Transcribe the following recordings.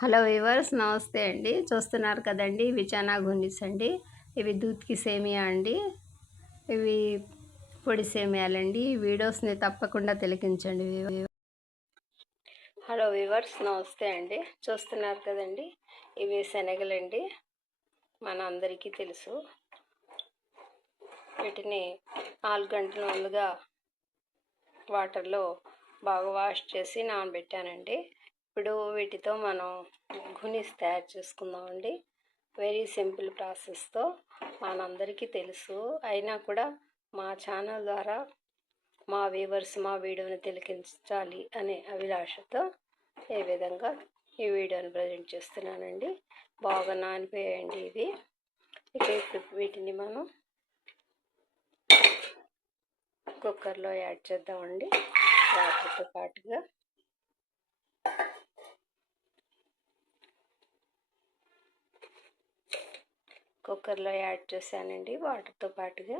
Hello viewers, నమస్తే అండి. చూస్తున్నారు కదండి, ఇవి చనా గుండిస్ అండి. ఇవి దూద్కి సేమియా అండి. ఇవి పొడి సేమియాలండి. ఈ వీడియోస్ని తప్పకుండా తిలకించండి. హలో వీవర్స్, నమస్తే అండి. చూస్తున్నారు కదండి, ఇవి శనగలండి. మన అందరికీ తెలుసు. వీటిని 4 గంటల ముందుగా వాటర్లో బాగా వాష్ చేసి నానబెట్టానండి. ఇప్పుడు వీటితో మనం ఘునిస్ తయారు చేసుకుందామండి. వెరీ సింపుల్ ప్రాసెస్తో మనందరికీ తెలుసు. అయినా కూడా మా ఛానల్ ద్వారా మా వ్యూవర్స్ మా వీడియోని తిలకించాలి అనే అభిలాషతో ఏ విధంగా ఈ వీడియోని ప్రజెంట్ చేస్తున్నానండి. బాగా నానిపోయాయండి ఇవి. ఇక వీటిని మనం కుక్కర్లో యాడ్ చేద్దామండి, వాటర్తో పాటుగా. కుక్కర్లో యాడ్ చేశానండి వాటర్తో పాటుగా.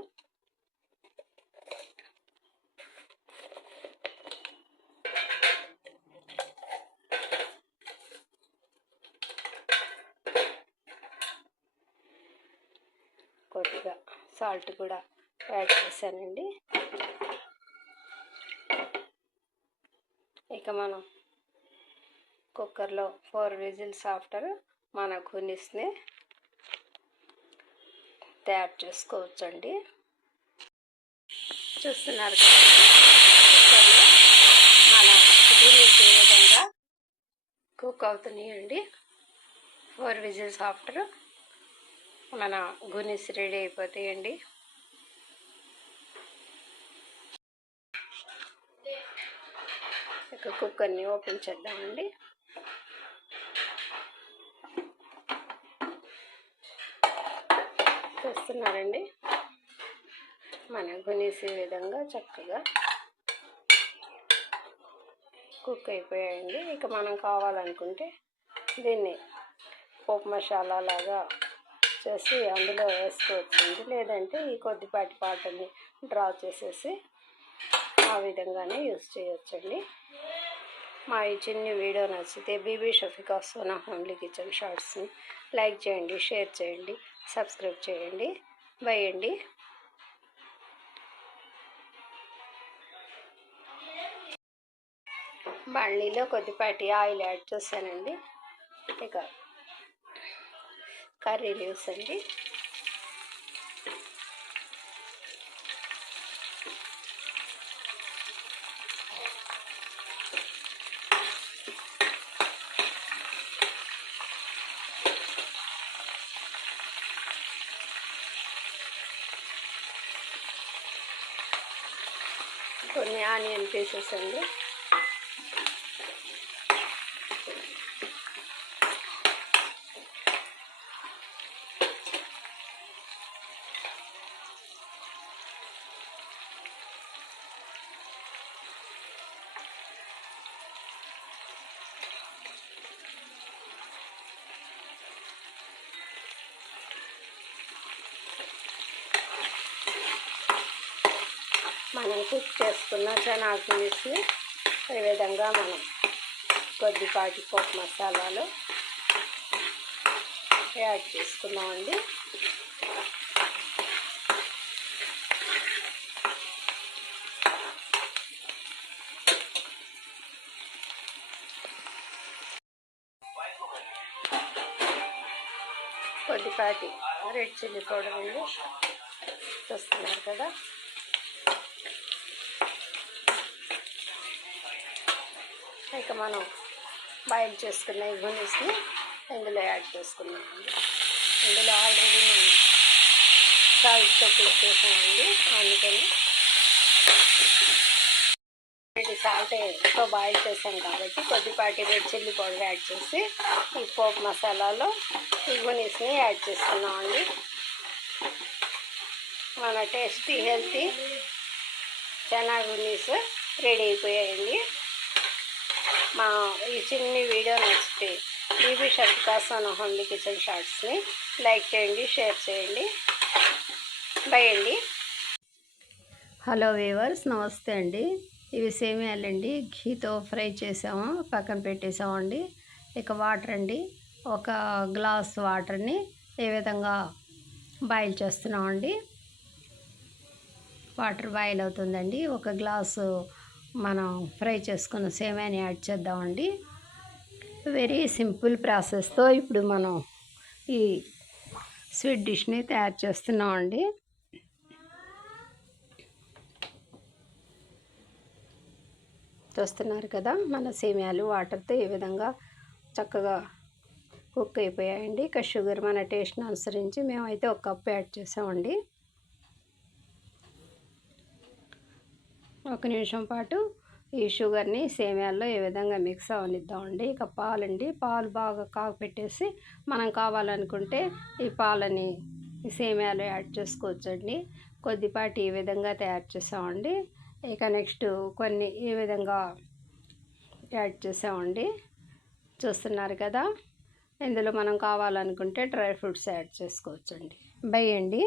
కొద్దిగా సాల్ట్ కూడా యాడ్ చేశానండి. ఇక మనం కుక్కర్లో 4 విజిల్స్ ఆఫ్టర్ మన ఘునిస్ని తయారు చేసుకోవచ్చండి. చూస్తున్నారు కదా, కుక్కర్లో మన ఘునిస్ ఏ విధంగా కుక్ అవుతున్నాయండి. 4 విజిల్స్ ఆఫ్టర్ మన ఘునిస్ రెడీ అయిపోతాయండి. ఇక కుక్కర్ని ఓపెన్ చేద్దామండి. చూస్తున్నారండి, మన ఘునిస్ ఈ విధంగా చక్కగా కుక్ అయిపోయాయండి. ఇక మనం కావాలనుకుంటే దీన్ని పోపు మసాలా లాగా చేసి అందులో వేసుకోవచ్చండి. లేదంటే ఈ కొద్దిపాటి పాటని డ్రా చేసేసి ఆ విధంగానే యూస్ చేయొచ్చండి. మా ఈ చిన్న వీడియో నచ్చితే బీబీ షఫికా సోనా హోమ్లీ కిచెన్ షార్ట్స్ని లైక్ చేయండి, షేర్ చేయండి, సబ్స్క్రైబ్ చేయండి. బై అండి. బాణలీలో కొద్దిపాటి ఆయిల్ యాడ్ చేశానండి. ఇక కర్రీ లీవ్స్ అండి. కొన్ని ఆనియన్ పీసెస్ అండి. మనం కుక్ చేసుకున్న చనా ఘునిస్ని ఈ విధంగా మనం కొద్దిపాటి పోపు మసాలాలు యాడ్ చేసుకున్నామండి. కొద్దిపాటి రెడ్ చిల్లీ పౌడర్ అండి. చూస్తున్నారు కదా, ఇక మనం బాయిల్ చేసుకున్న ఈ ఘునిస్ని ఇందులో యాడ్ చేసుకున్నామండి. ఇందులో ఆల్రెడీ మనం సాల్ట్తో కుక్ చేసామండి. అందుకని సాల్ట్తో బాయిల్ చేసాం కాబట్టి కొద్దిపాటి రెడ్ చిల్లీ పౌడర్ యాడ్ చేసి ఈ పోపు మసాలాలో ఈ ఘునిస్ని యాడ్ చేసుకున్నామండి. మన టేస్టీ హెల్తీ చనా ఘునిస్ రెడీ అయిపోయాయండి. మా ఈ చిన్న వీడియో నచ్చితే బీబీ షఫికా సోనా హోమ్లీ కిచెన్ షార్ట్స్ని లైక్ చేయండి, షేర్ చేయండి. బై అండి. హలో వీవర్స్, నమస్తే అండి. ఇవి సేమియాలండి. ఘీతో ఫ్రై చేసాము, పక్కన పెట్టేసామండి. ఇక వాటర్ అండి, ఒక గ్లాస్ వాటర్ని ఏ విధంగా బాయిల్ చేస్తున్నామండి. వాటర్ బాయిల్ అవుతుందండి. ఒక గ్లాసు మనం ఫ్రై చేసుకున్న సేమియాని యాడ్ చేద్దామండి. వెరీ సింపుల్ ప్రాసెస్తో ఇప్పుడు మనం ఈ స్వీట్ డిష్ని తయారు చేస్తున్నామండి. చూస్తున్నారు కదా, మన సేమియాలు వాటర్తో ఈ విధంగా చక్కగా కుక్ అయిపోయాయండి. ఇక షుగర్ మన టేస్ట్ని అనుసరించి మేమైతే ఒక కప్ యాడ్ చేసామండి. ఒక నిమిషం పాటు ఈ షుగర్ని సేమియాల్లో ఏ విధంగా మిక్స్ అవనిద్దామండి. ఇక పాలండి, పాలు బాగా కాగపెట్టేసి మనం కావాలనుకుంటే ఈ పాలని ఈ సేమియాలో యాడ్ చేసుకోవచ్చండి. కొద్దిపాటి ఈ విధంగా తయారు చేసామండి. ఇక నెక్స్ట్ కొన్ని ఈ విధంగా యాడ్ చేసామండి. చూస్తున్నారు కదా, ఇందులో మనం కావాలనుకుంటే డ్రై ఫ్రూట్స్ యాడ్ చేసుకోవచ్చండి. బై అండి.